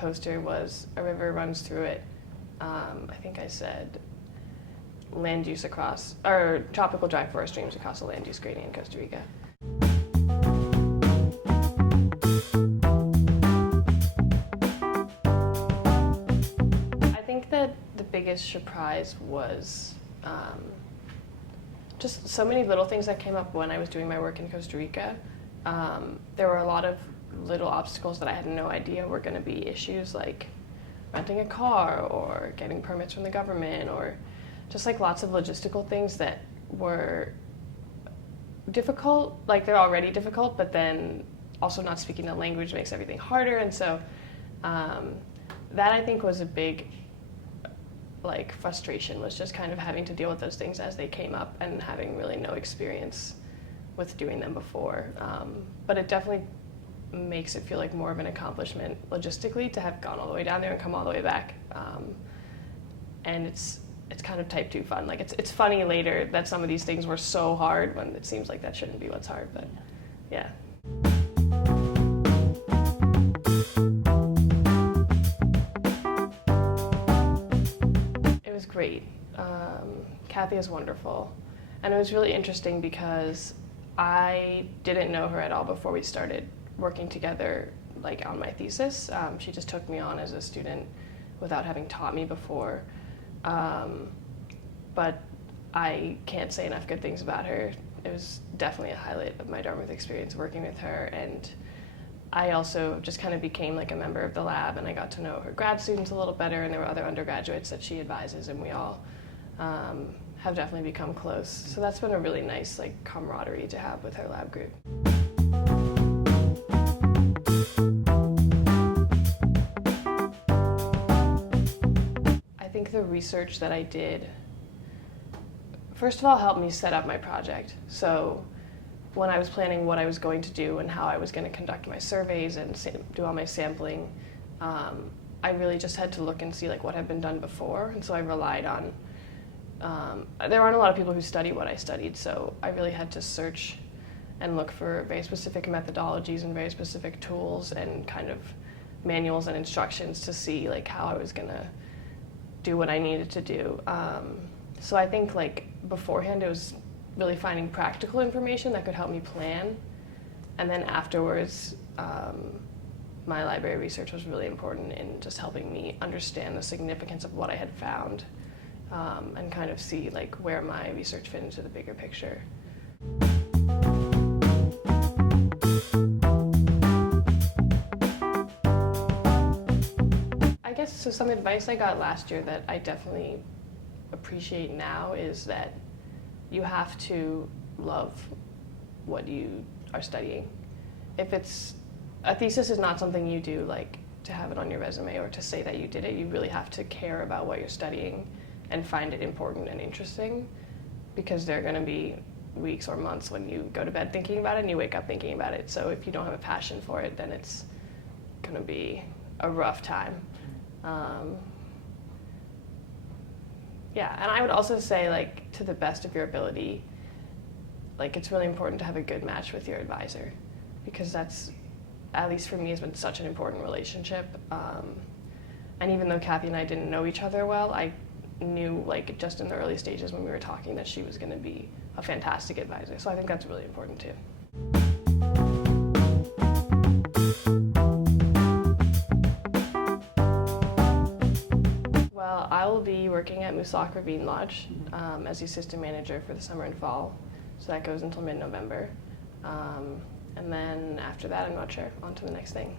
poster was a river runs through it. I think I said land use across, or tropical dry forest streams across the land-use gradient in Costa Rica. I think that the biggest surprise was just so many little things that came up when I was doing my work in Costa Rica. There were a lot of little obstacles that I had no idea were going to be issues, like renting a car or getting permits from the government, or just like lots of logistical things that were difficult. Like they're already difficult, but then also not speaking the language makes everything harder. And so that I think was a big frustration, was just kind of having to deal with those things as they came up and having really no experience with doing them before. But it definitely makes it feel like more of an accomplishment logistically to have gone all the way down there and come all the way back. And it's kind of type 2 fun. Like it's funny later that some of these things were so hard when it seems like that shouldn't be what's hard, but yeah. It was great. Kathy is wonderful. And it was really interesting because I didn't know her at all before we started working together, like on my thesis. She just took me on as a student without having taught me before. But I can't say enough good things about her. It was definitely a highlight of my Dartmouth experience working with her. And I also just kind of became like a member of the lab, and I got to know her grad students a little better, and there were other undergraduates that she advises, and we all have definitely become close. So that's been a really nice camaraderie to have with her lab group. I think the research that I did, first of all, helped me set up my project. So when I was planning what I was going to do and how I was going to conduct my surveys and do all my sampling, I really just had to look and see what had been done before. And so I relied on, there aren't a lot of people who study what I studied, so I really had to search and look for very specific methodologies and very specific tools and kind of manuals and instructions to see how I was going to do what I needed to do. So I think beforehand it was really finding practical information that could help me plan, and then afterwards my library research was really important in just helping me understand the significance of what I had found, and kind of see where my research fit into the bigger picture. I guess so some advice I got last year that I definitely appreciate now is that you have to love what you are studying. If a thesis is not something you do to have it on your resume or to say that you did it, you really have to care about what you're studying and find it important and interesting, because there are going to be weeks or months when you go to bed thinking about it and you wake up thinking about it. So if you don't have a passion for it, then it's going to be a rough time. Yeah, and I would also say, to the best of your ability, it's really important to have a good match with your advisor, because that's, at least for me, has been such an important relationship. And even though Kathy and I didn't know each other well, I knew, just in the early stages when we were talking, that she was going to be a fantastic advisor. So I think that's really important, too. Well, I will be working at Mooslock Ravine Lodge as the assistant manager for the summer and fall. So that goes until mid-November. And then after that, I'm not sure, on to the next thing.